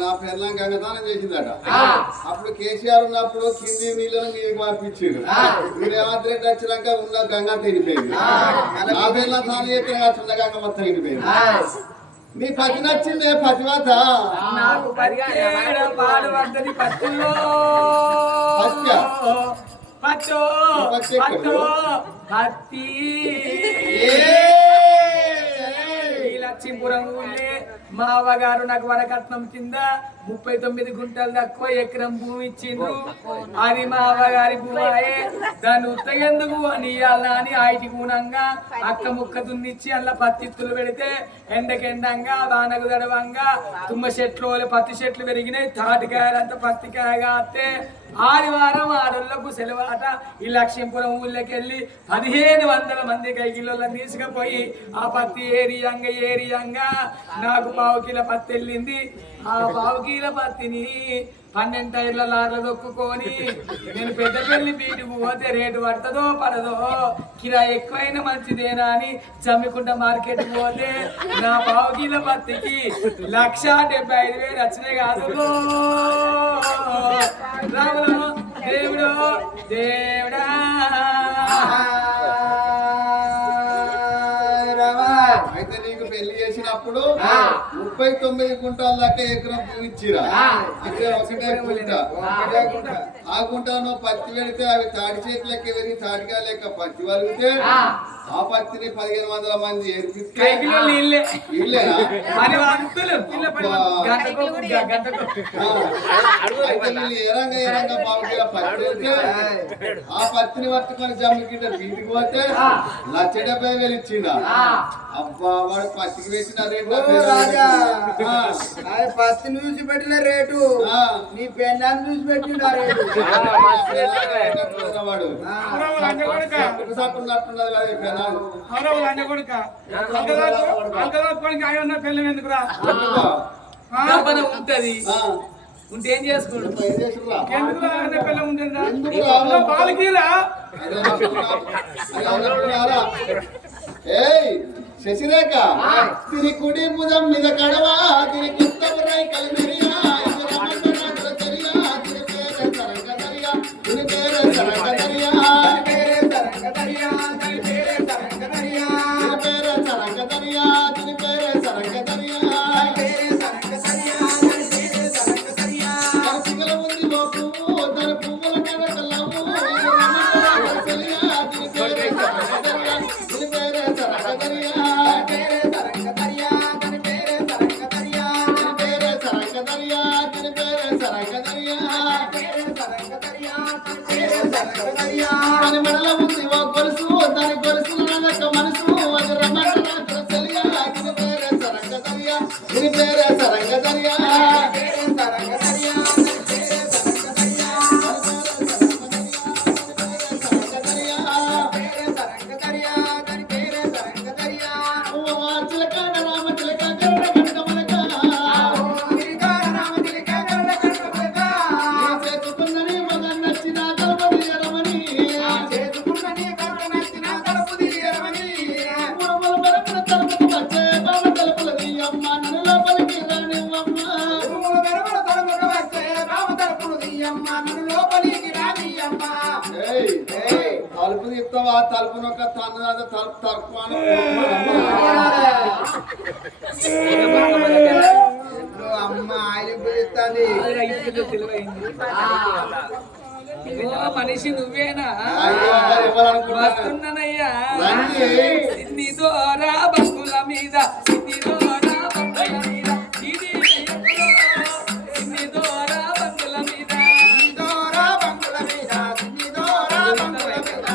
నా పేర్ల గంగదానం చేసిందట. అప్పుడు కేసీఆర్ ఉన్నప్పుడు కింది నీళ్ళను మీకు పంపించిండు. మీరు రేవంత్ రెడ్డి వచ్చినాక ఉన్న గంగ తినిపోయింది. నా పేర్ల తాను చేస్తే చిన్న గంగ మొత్తం తినిపోయింది. నీ పతి నచ్చిందే పతివాత లక్ష్మీపురం ఊళ్ళే మా అవ్వగారు నాకు వరకట్నం కింద 39 గుంటలు తక్కువ ఎకరం భూమి ఇచ్చిండ్రు. అది మా అవ్వగారి భూమాయే. దాన్ని ఉత్తగెందుకు అని అని ఆయిటి గుణంగా అక్క ముక్క దున్నిచ్చి అలా పత్తిత్తులు పెడితే ఎండకెండంగా వానకు దడవంగా తుమ్మ చెట్లు పత్తి చెట్లు పెరిగినాయి. తాటికాయలంతా పత్తికాయ కాస్తే ఆదివారం ఆడోళ్లకు సెలవాట. ఈ లక్ష్మీపురం ఊళ్ళకి వెళ్ళి 1500 మంది కైకిలోళ్ళని తీసుకుపోయి ఆ పత్తి ఏరియంగా నాకు 1/2 కిలో పత్తి వెళ్ళింది. ఆ 1/2 కిలో పత్తిని 12 టైర్ల లార్ల దొక్కుకొని నేను పెద్దపల్లి బీటుకు పోతే రేటు పడుతుందో పడదో, కిరా ఎక్కువైనా మంచిదేనా అని జమ్మికుంట మార్కెట్ పోతే నా 1/2 కిలో పత్తికి 1,75,000 వచ్చినాయి కాదు. రాములు దేవుడు దేవుడా అయితే నీకు పెళ్లి చేసినప్పుడు 39 గుంటల దాకా ఎకరం భూమి ఇచ్చిరా. ఇక్కడ ఒకటే గుంట. ఆ గుంటను పత్తి పెడితే అవి తాడి చేతులకి వెళ్ళి తాడిగా లేక పత్తి వలిగితే ఆ పత్తిని 1500 మంది ఏర్పిస్తే ఏరంగా బాబుగా పత్తి ఆ పత్తిని పట్టుకొని జమ్మి కింద బీటికి పోతే 1,70,000 ఇచ్చిందా. అబ్బా వాడు పత్తికి వేసిన రేటు పత్తిని చూసి పెట్టిన రేటు నీ పెన్నాన్ని చూసి పెట్టిన రేటు వాడు ఉన్నట్టున్నది కదా పెన్నాలు. పెళ్ళం ఎందుకురా ఉంటది ఉంటే ఏం చేసుకోండి. పిల్లం ఉంటుంది పాలకీరా శశిరేఖ తిని కుడి భుజం మీద కడవా తిని కుత్తమరై కలిమిరియా తిని పేరు సరంగదరియా తలుపు చెప్తావా తలుపునొక్క తను తలుపు తక్కువ అమ్మ ఆయన పిలుస్తుంది. మనిషి నువ్వేనా వస్తున్నానయ్యా సిన్ని దోరా బంగుల మీద సిన్ని దోరా బంగుల మీద సిన్ని దోరా బంగుల మీద దోరా బంగుల మీద సిన్ని దోరా బంగుల మీద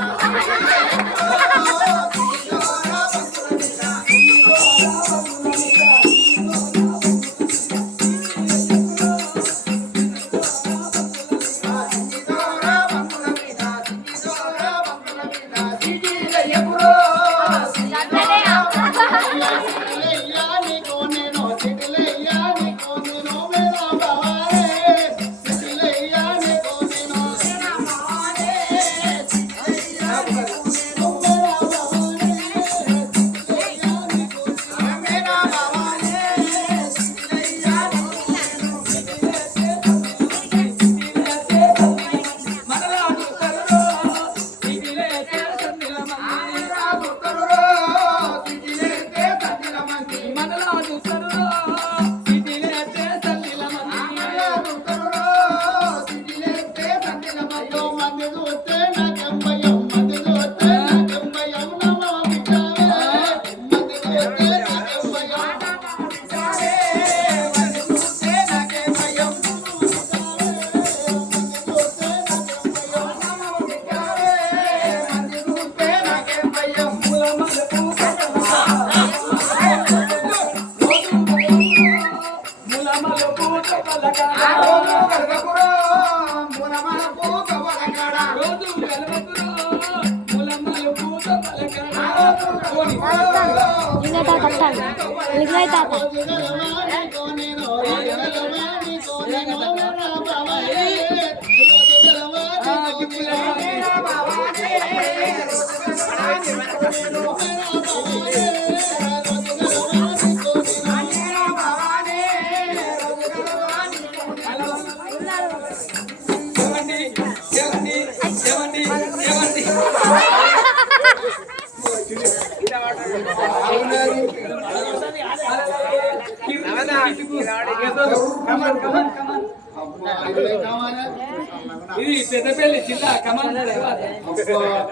ఇది పెద్దపల్లి చిన్న కమాన్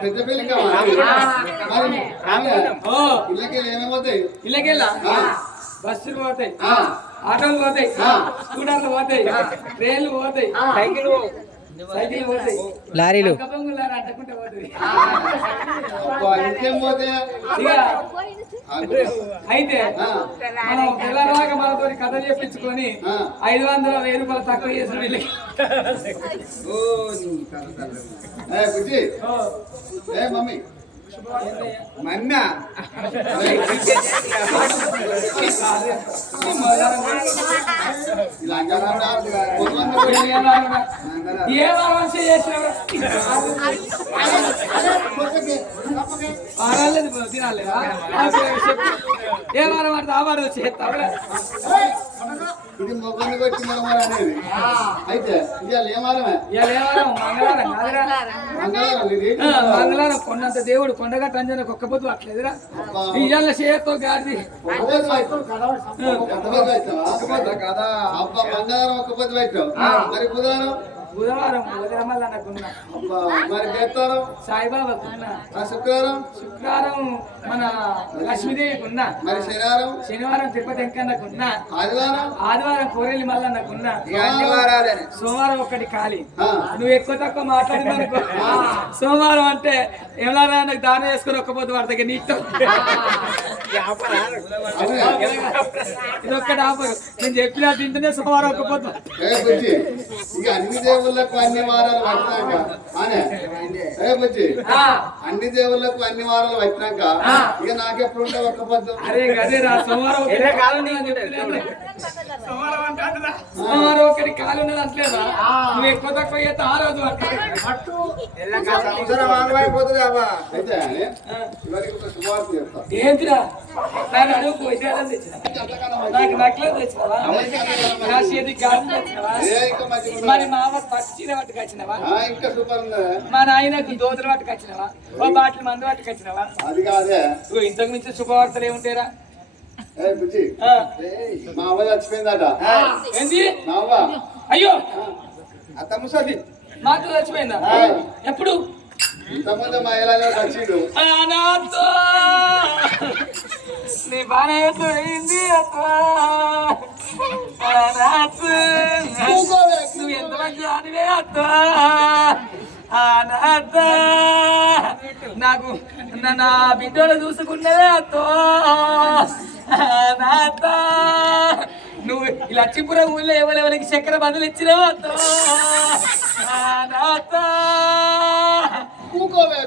పెద్దపల్లి కావాలి ఇళ్ళకెళ్ళి ఏమేమి పోతాయి ఇళ్ళకెళ్ళా బస్సులు పోతాయి ఆటోలు పోతాయి స్కూటర్లు పోతాయి ట్రైన్లు పోతాయి సైకిల్ పోతాయి లారీలు అంటకుంటే పోతుంది ఇంకేం పోతే అయితే మనం పిల్లలాగా మనతో కథ చెప్పించుకొని 500,000 రూపాయలు తక్కువ చేసిన వీళ్ళకి బుజ్జి ఏ మమ్మీ మన్నా ఇలా ఏ వారం చేసినావు తినాలి ఏ వారం అంటే ఆ వారం చేస్తావులే ఇది మొగ్గుని వచ్చి మరి అనేది అయితే ఇవాళ ఏ వారమే ఇవాళ ఏ వారం మంగళవారం కాదురా మంగళవారం ఇది మంగళవారం కొండంత దేవుడు కొండగట్ట అంజన ఒక్క పొద్దు అట్లేదురా ఇవాళ చేత్తో గాడిది కదా అబ్బా మంగళవారం ఒక్క పొద్దు పెట్టావు మరి బుధవారం వదిరమల్లన్నకున్నా మరి బేత్తారం సాయిబాబాకున్నా శుక్రవారం మన లక్ష్మీదేవికున్నా మరి శనివారం తిరుపతి వెంకన్నకున్నా ఆదివారం కోరెల్లి మల్లన్నకున్నా సోమవారం ఒక్కటి ఖాళీ నువ్వు ఎక్కువ తక్కువ మాట్లాడిందనుకో సోమవారం అంటే ఎవరైనా నాకు దానం చేసుకుని ఒక్క పొద్దు పడతాయి నీతో ఇది ఒక్కటి ఆఫర్ నేను చెప్పినా తింటేనే సోమవారం ఒక్క పొద్దు అన్ని దేవుళ్ళకు అన్ని వారాలు వచ్చినాక అన్ని దేవుళ్ళకు అన్ని వారాలు వచ్చినాక ఇక నాకెప్పుడు ఉంటే ఒక్క పొద్దు సోమవారం ఒకటి కాలు ఉన్నది అంటలేదా నువ్వు ఎక్కువ తక్కువ అయితే ఆ రోజు అయితే ఇవరికి ఒక శుభవార్త చెప్తా ఏంటిరా నాకు అడుగు నాకు నక్లెస్ తెచ్చినవా నా చేతి గాజులు తెచ్చినవా మరి మా అమ్మ పచ్చిన పట్టుకొచ్చినవా ఇంకా సూపర్ మా నాయనకు దోతులు పట్టుకొచ్చినవా ఓ బాటిల్ మందు పట్టుకొచ్చినవా అది కాదే ఇంతకు మించి శుభవార్తలు ఏముంటారా బుజ్జి మా అవ్వ చచ్చిపోయిందట ఏంటి మా అవ్వ అయ్యో అత్త ముసలి మాతో చచ్చిపోయిందా ఎప్పుడు ఇంతకుముందు మా ఇలానే వచ్చిండు నీ బాగా పోయింది నువ్వు ఎంత మంచి ఆడివే అత్త నాకు నా బిడ్డలు చూసుకున్నదే అత్తో నాత నువ్వు ఈ లక్ష్మీపురం ఊళ్ళో ఎవరెవరికి చక్కెర బంధువులు ఇచ్చినావు అత్తో నాత కూకోవే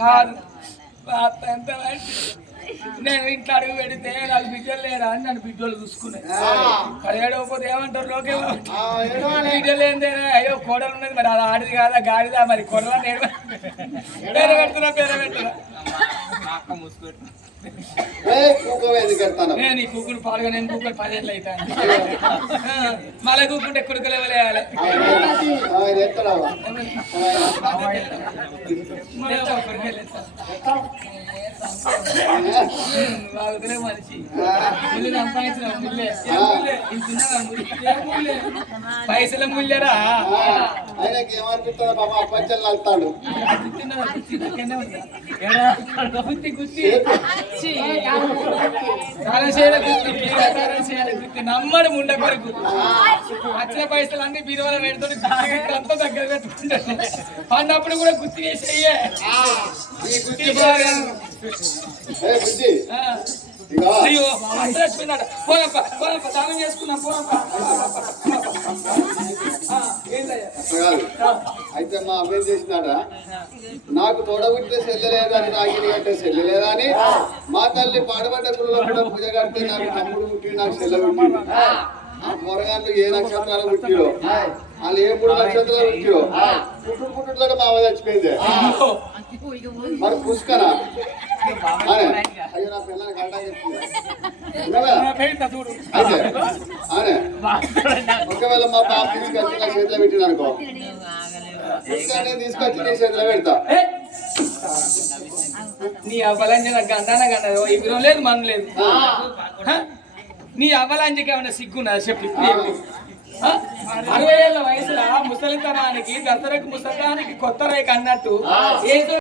కాదు ఎంత నేను ఇంట్లో అడుగు పెడితే నాకు బిడ్డలు లేరా అని నన్ను బిడ్డలు చూసుకున్నాను ఏడవకపోతే ఏమంటారు లోకేమో బిడ్డలు ఏంటైనా అయ్యో కోడలు ఉన్నది మరి అది ఆడిది కాదా గాడిదా మరి కొడలా నేను పేరు పెడుతున్నా నేను ఈ కూకుడు పాలుగా నేను కూకుడు 10 ఏళ్ళు అవుతాను మళ్ళీ కూకుంటే కొడుకులు ఎవరేయాలి బాగుతులే మనిషి ముళ్ళు సంపాదించిన పైసల ముళ్ళరా గుత్తి గుత్తి గుత్తి నమ్మడు ముండ కొరకు వచ్చిన పైసలు అన్ని బీరువాలో పెడుతుంది అంతా దగ్గర పెట్టుకుంటారు అన్నప్పుడు కూడా గుర్తు చేసేయ్యే అయ్యో పోనప్ప దానం చేసుకున్నాం పోనప్ప ఏందయ్యా? అట్లా కాదు. అయితే మా అమ్మ ఏం చేసినాడ, నాకు తోడబుట్టే చెల్లెలేదని రాగిని కట్టే చెల్లెలేదా అని మా తల్లి పాడబడ్డ గురులో కూడా పూజ కడితే నాకు తమ్ముడు పుట్టి నాకు చెల్లె పుట్టింది. ఆ పొరగాళ్ళు ఏ నక్షత్రాలు పుట్టిరో వాళ్ళు ఏ 3 నక్షత్రాలు పుట్టిరో పుట్టుతో మా అమ్మ చచ్చిపోయింది. మరి పుష్కరా అనే అయ్యో నా పిల్లలకి గంట చెప్తుంది. అయితే అనే ఒకవేళ మా బాబు తీసుకొచ్చి నా చేతిలో పెట్టిన అనుకో, తీసుకొచ్చి నీ చేతిలో పెడతా. ఏ? నీ అవలంజ గండాన గండ ఇవ్వడం లేదు మనం లేదు. నీ అవలంజకి ఏమైనా సిగ్గున్నా చెప్పి 60 ఏళ్ళ వయసులో ముసలితనానికి దసరకు ముసలితనానికి కొత్త రేఖ అన్నట్టు ఏ